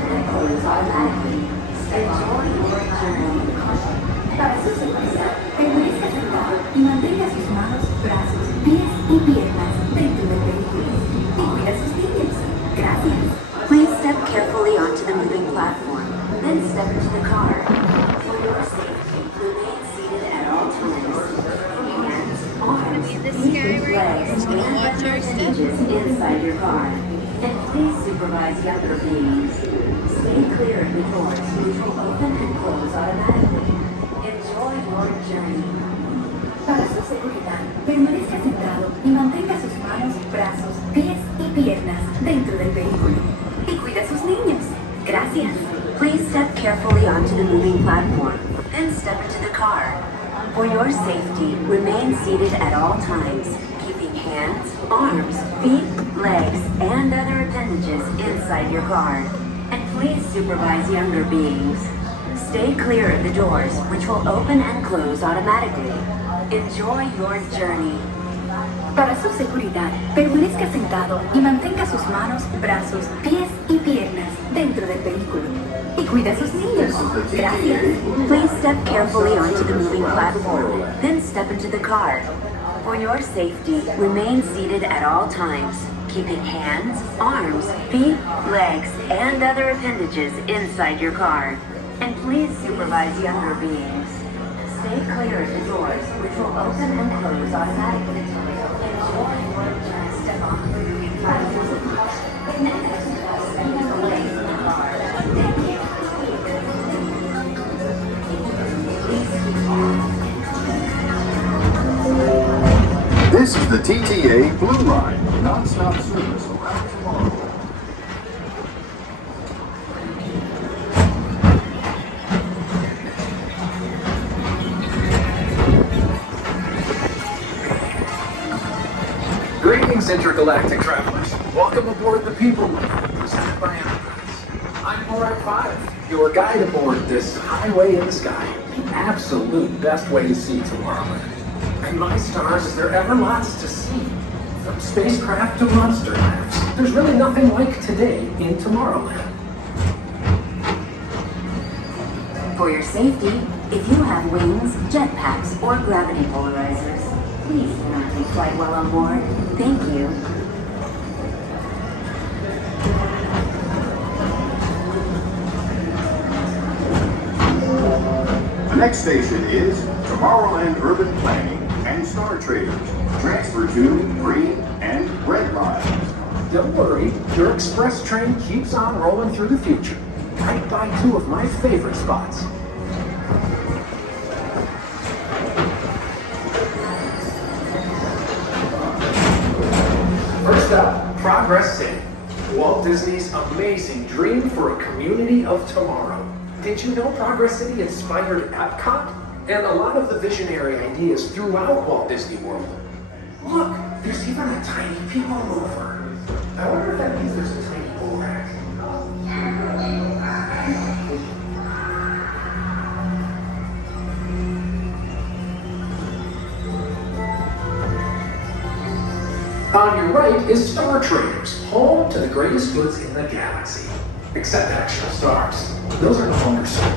open and close automatically. Enjoy your journey. Para su seguridad, permanezca sentado y mantenga sus manos, brazos, pies y piernas dentro del vehículo. Y cuida a sus niños. Gracias. Please step carefully onto the moving platform, then step into the car. For your safety, remain seated at all times. Hands, arms, feet, legs, and other appendages inside your car. And please supervise younger beings. Stay clear of the doors, which will open and close automatically. Enjoy your journey. Para su seguridad, permanezca sentado y mantenga sus manos, brazos, pies y piernas dentro del vehículo. Y cuida a sus niños. Gracias. Please step carefully onto the moving platform, then step into the car. For your safety, remain seated at all times, keeping hands, arms, feet, legs, and other appendages inside your car. And please supervise younger beings. Stay clear of the doors, which will open and close automatically. Enjoy your journey. Para su seguridad, permanezca sentado y mantenga sus manos, brazos, pies y piernas dentro del vehículo. Y cuida a sus niños. Gracias. Please step carefully onto the moving platform, then step into the car. For your safety, remain seated at all times, keeping hands, arms, feet, legs, and other appendages inside your car. And please supervise younger beings. Stay clear of the doors, which will open and close automatically. Enjoy your journey. Step on the moving platform. Away from the car. Thank you. This is the TTA Blue Line, non-stop service around Tomorrowland. Greetings, intergalactic travelers. Welcome aboard the People Mover, presented by Enterprise. I'm Morak 5, your guide aboard this highway in the sky, the absolute best way to see Tomorrowland. And my stars, is there ever lots to see? From spacecraft to monster labs, there's really nothing like today in Tomorrowland. For your safety, if you have wings, jetpacks, or gravity polarizers, please do not take flight while on board. Thank you. The next station is Tomorrowland Urban Planning and Star Traders. Transfer to green and red lines. Don't worry, your express train keeps on rolling through the future, right by two of my favorite spots. First up, Progress City, Walt Disney's amazing dream for a community of tomorrow. Did you know Progress City inspired Epcot? And a lot of the visionary ideas throughout Walt Disney World. Look, there's even a tiny people mover. I wonder if that means there's a tiny bull rack. On your right is Star Traders, home to the greatest goods in the galaxy. Except actual stars. Those are no longer sold.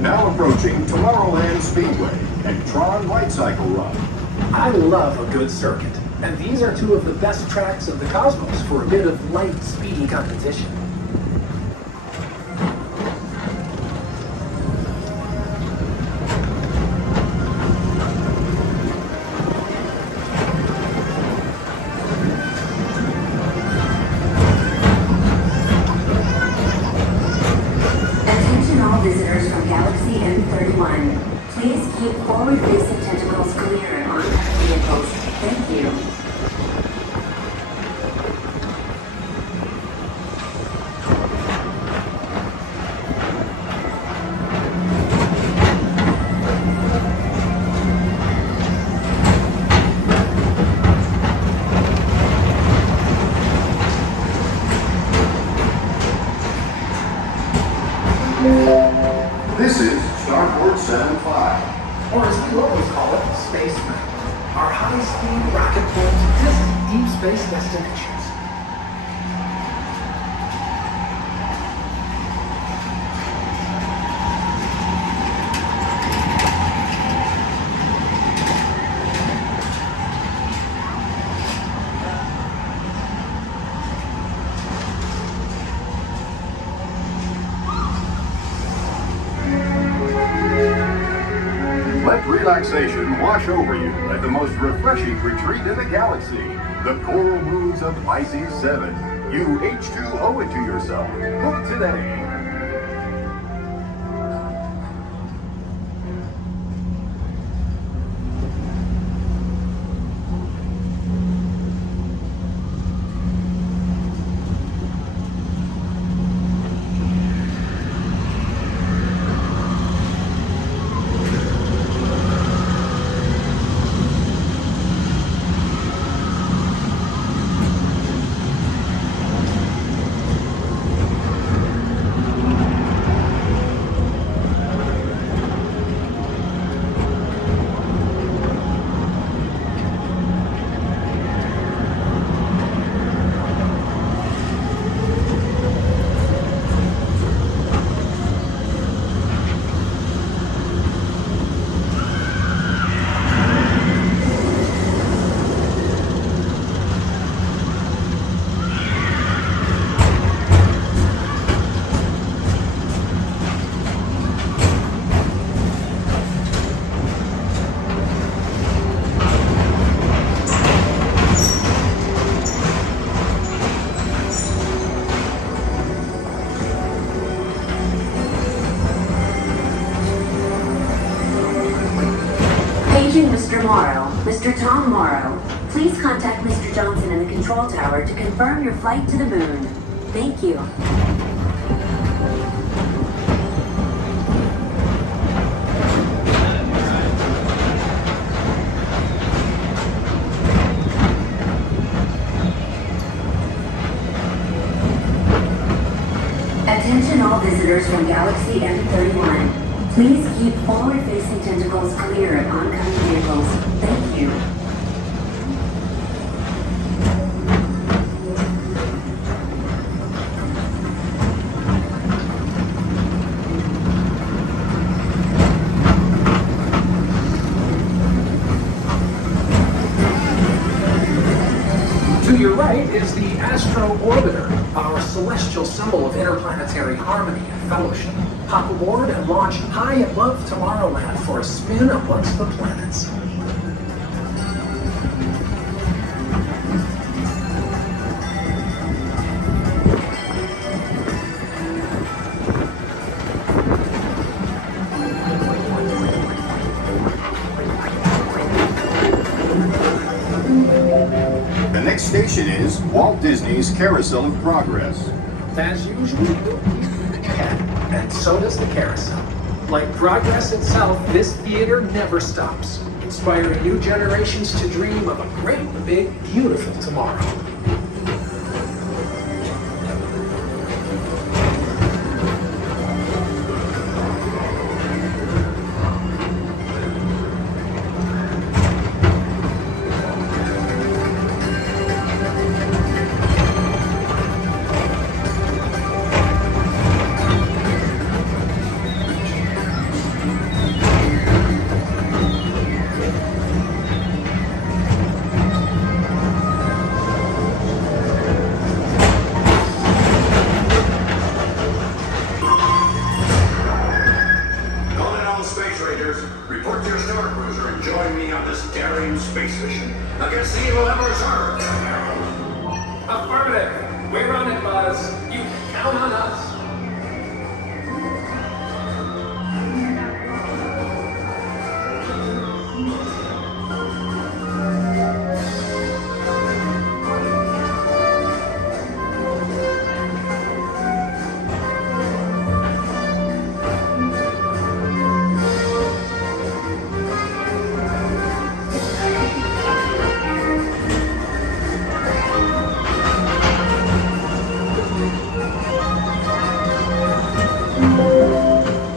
Now approaching Tomorrowland Speedway and Tron Light Cycle Run. I love a good circuit, and these are two of the best tracks of the cosmos for a bit of light, speedy competition. Attention all visitors from Galaxy M31. Please keep forward-facing tentacles clear on vehicles. Thank you. This is Starport 75. or as we locals call it, Space Mountain, our high-speed rocket full to Disney deep space destinations. Let relaxation wash over you at the most refreshing retreat in the galaxy, the coral moons of Pisces 7. You H2O it to yourself. Book today. Paging Mr. Morrow, Mr. Tom Morrow. Please contact Mr. Johnson in the control tower to confirm your flight to the moon. Thank you. Attention all visitors from Galaxy M31. Please keep forward-facing tentacles clear of oncoming vehicles. Thank you. To your right is the Astro Orbiter, our celestial symbol of interplanetary harmony and fellowship. Hop aboard and launch high above Tomorrowland for a spin amongst the planets. The next station is Walt Disney's Carousel of Progress. As usual, and so does the carousel. Like progress itself, this theater never stops, inspiring new generations to dream of a great, big, beautiful tomorrow. Report to your star cruiser and join me on this daring space mission against the evil Emperor's Herd. Affirmative. We're on it, Buzz. You can count on us.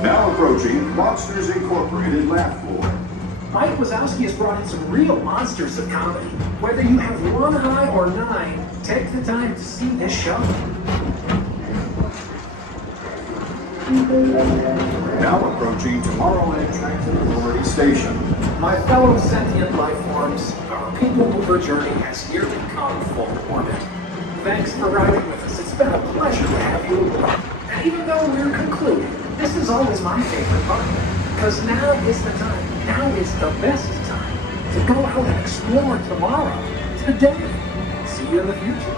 Now approaching Monsters Incorporated laugh floor. Mike Wazowski has brought in some real monsters of comedy. Whether you have one eye or nine, take the time to see this show. Now approaching Tomorrowland Transit Authority Station. My fellow sentient life forms, our people mover journey has nearly come full orbit. Thanks for riding with us. It's been a pleasure to have you aboard. And even though we're concluding, this is always my favorite part. Because now is the time, now is the best time to go out and explore tomorrow, today. See you in the future.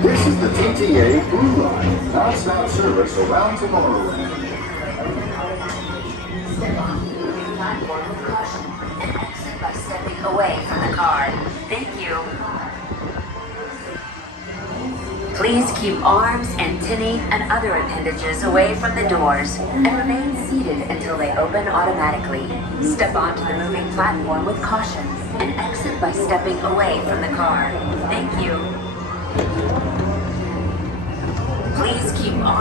This is the TTA Blue Line, non-stop service around Tomorrowland. Step on the moving platform with caution and exit by stepping away from the car. Thank you. Please keep arms, antennae, and other appendages away from the doors and remain seated until they open automatically. Step onto the moving platform with caution and exit by stepping away from the car. Thank you. Please keep arms